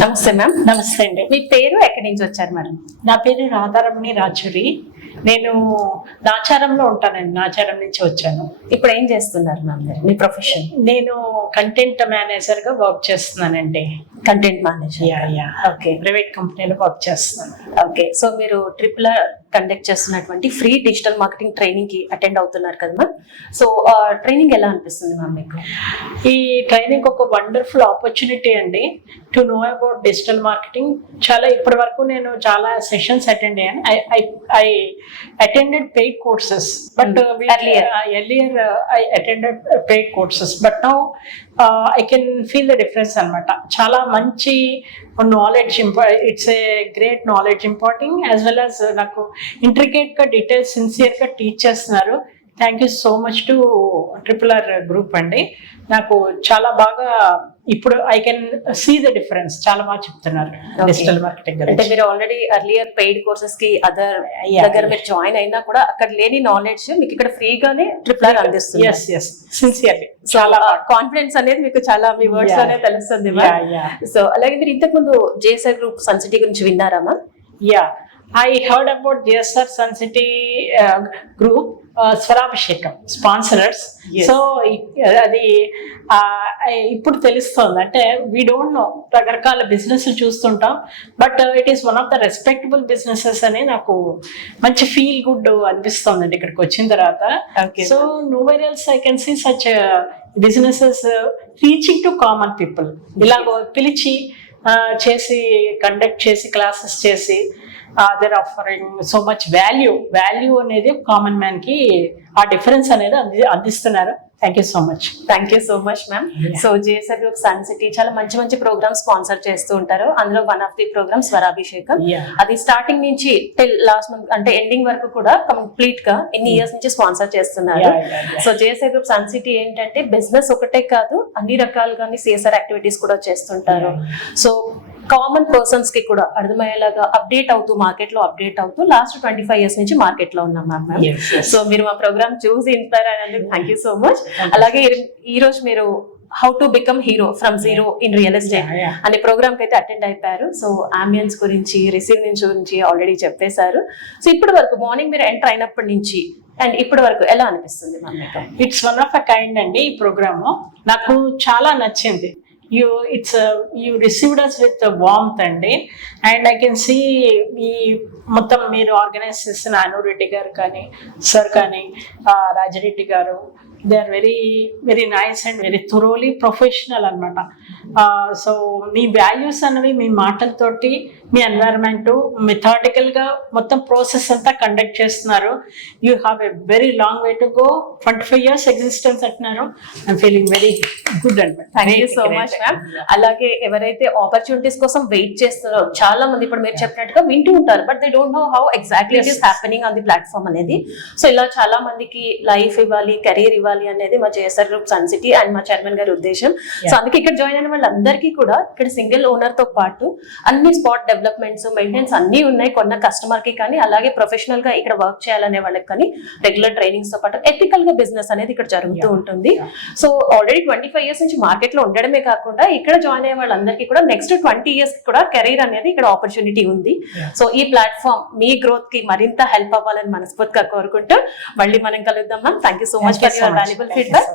నమస్తే మ్యామ్. నమస్తే అండి. మీ పేరు ఎక్కడి నుంచి వచ్చారు మేడం? నా పేరు రాధారమణి రాచురి. నేను నాచారంలో ఉంటానండి. నాచారం నుంచి వచ్చాను. ఇప్పుడు ఏం చేస్తున్నారు మ్యామ్ మీ ప్రొఫెషన్? నేను కంటెంట్ మేనేజర్ గా వర్క్ చేస్తున్నానండి. Content manager. ఓకే, ప్రైవేట్ కంపెనీలో వర్క్ చేస్తున్నాను. ఓకే, సో మీరు ట్రిపుల్ కండక్ట్ చేస్తున్నటువంటి ఫ్రీ డిజిటల్ మార్కెటింగ్ ట్రైనింగ్ కి అటెండ్ అవుతున్నారు కదా మ్యామ్. సో ట్రైనింగ్ ఎలా అనిపిస్తుంది మ్యామ్ మీకు? ఈ ట్రైనింగ్ ఒక వండర్ఫుల్ ఆపర్చునిటీ అండి to know about digital marketing. ఇప్పటి వరకు నేను చాలా సెషన్స్ అటెండ్ అయ్యాను. I attended paid courses, but earlier I attended paid courses, but now I can feel the difference anamata. Chala manchi knowledge, it's a great knowledge imparting, as well as naku intricate ga details sincere ga teach chestunaru. Thank you so much to triple R group అండి. నాకు చాలా బాగా ఇప్పుడు I can see the difference. చాలా బాగా చెప్తున్నారు digital marketing. అంటే మీరు ఆల్రెడీ ఎర్లియర్ పెయిడ్ కోర్సెస్ కి అదర్ దగ్గర మీరు జాయిన్ అయినా కూడా అక్కడ లేని నాలెడ్జ్ మీకు ఇక్కడ ఫ్రీగానే ట్రిపుల్ ఆర్ అందిస్తుంది. సిన్సియర్లీ చాలా కాన్ఫిడెన్స్ అనేది మీకు చాలా మీ వర్డ్స్ లోనే తెలుస్తుంది. సో అలాగే మీరు ఇంతకు ముందు జేఎస్ఆర్ గ్రూప్ సన్ సిటీ గురించి విన్నారా ma'am? I heard about JSR Sun City group, స్వరాభిషేకం స్పాన్సరర్స్. సో అది ఇప్పుడు తెలుస్తుంది. అంటే వీ డోంట్ నో, రకరకాల బిజినెస్ చూస్తుంటాం, but it is one of the respectable businesses అని నాకు మంచి ఫీల్ గుడ్ అనిపిస్తుంది ఇక్కడికి వచ్చిన తర్వాత. So nowhere else I can see such businesses reaching to common people. ఇలా పిలిచి చేసి కండక్ట్ చేసి క్లాసెస్ చేసి they're offering so much value అనేది కామన్ మ్యాన్ కి ఆ డిఫరెన్స్ అనేది అందిస్తున్నారు. Thank you so much. Thank you so much ma'am. So JSR group Sun City చాలా మంచి మంచి ప్రోగ్రామ్స్ స్పాన్సర్ చేస్తూ ఉంటారు. అందులో one of the programme Swarabhishekam. అది స్టార్టింగ్ నుంచి టిల్ లాస్ట్ మంత్ అంటే ఎండింగ్ వరకు కూడా కంప్లీట్ గా ఎన్ని ఇయర్స్ నుంచి స్పాన్సర్ చేస్తున్నారు. So JSR group Sun City ఏంటంటే బిజినెస్ ఒకటే కాదు, అన్ని రకాలుగా సిఎస్ఆర్ యాక్టివిటీస్ కూడా చేస్తుంటారు. సో కామన్ పర్సన్స్ కి కూడా అర్థమయ్యేలాగా అప్డేట్ అవుతూ మార్కెట్ లో అప్డేట్ అవుతూ లాస్ట్ 25 years నుంచి మార్కెట్ లో ఉన్నాం మ్యామ్. సో మీరు మా ప్రోగ్రామ్ చూసి ఇన్స్పైర్ అయినందుకు థ్యాంక్ యూ సో మచ్. అలాగే ఈ రోజు మీరు how to become hero from zero in real estate అనే ప్రోగ్రామ్ కి అయితే అటెండ్ అయిపోయారు. సో అంబియన్స్ గురించి రిసీవింగ్ గురించి ఆల్రెడీ చెప్పేశారు. సో ఇప్పటి వరకు మార్నింగ్ మీరు ఎంటర్ అయినప్పటి నుంచి అండ్ ఇప్పటి వరకు ఎలా అనిపిస్తుంది ma'am? It's one of a kind అండి. ఈ ప్రోగ్రామ్ నాకు చాలా నచ్చింది. You received us with the warmth అండి. అండ్ ఐ కెన్ సీ ఈ మొత్తం మీరు ఆర్గనైజ్ చేసిన అనురెడ్డి గారు కానీ సార్ కానీ రాజరెడ్డి గారు, they are very very nice and very thoroughly professional అనమాట. సో మీ వాల్యూస్ అనేవి మీ మాటలతోటి మీ ఎన్వైరన్మెంట్ మెథాడికల్ గా మొత్తం ప్రాసెస్ అంతా కండక్ట్ చేస్తున్నారు. You have a very long way to go. 25 years existence అంటున్నారు. ఐఎమ్ ఫీలింగ్ వెరీ గుడ్ అనమాట. Thank you so much ma'am. అలాగే ఎవరైతే ఆపర్చునిటీస్ కోసం వెయిట్ చేస్తున్నారో చాలా మంది ఇప్పుడు మీరు చెప్పినట్టుగా వింటూ ఉంటారు, but they don't know how exactly it is happening on the platform అనేది. సో ఇలా చాలా మందికి లైఫ్ ఇవ్వాలి, కెరీర్ ఇవ్వాలి అనేది మా JSR group Sun City and మా చైర్మన్ గారి ఉద్దేశం. సో అందుకే ఇక్కడ జాయిన్ అయిన వాళ్ళందరికీ కూడా ఇక్కడ సింగిల్ ఓనర్ తో పాటు అన్ని స్పాట్ డెవలప్మెంట్స్ మెయింటెనెన్స్ అన్ని ఉన్నాయి కొన్న కస్టమర్ కి కానీ, అలాగే ప్రొఫెషనల్ గా ఇక్కడ వర్క్ చేయాలనే వాళ్ళకి కానీ రెగ్యులర్ ట్రైనింగ్స్ తో పాటు ఎథికల్ గా బిజినెస్ అనేది ఇక్కడ జరుగుతూ ఉంటుంది. సో ఆల్రెడీ 25 years నుంచి మార్కెట్ లో ఉండడమే కాకుండా ఇక్కడ జాయిన్ అయ్యే వాళ్ళందరికీ కూడా నెక్స్ట్ 20 years కి కూడా కెరీర్ అనేది ఇక్కడ ఆపర్చునిటీ ఉంది. సో ఈ ప్లాట్ఫామ్ మీ గ్రోత్ కి మరింత హెల్ప్ అవ్వాలని మనస్ఫూర్తిగా కోరుకుంటూ మళ్ళీ మనం కలుద్దాం ma'am. Thank you so much for your valuable feedback.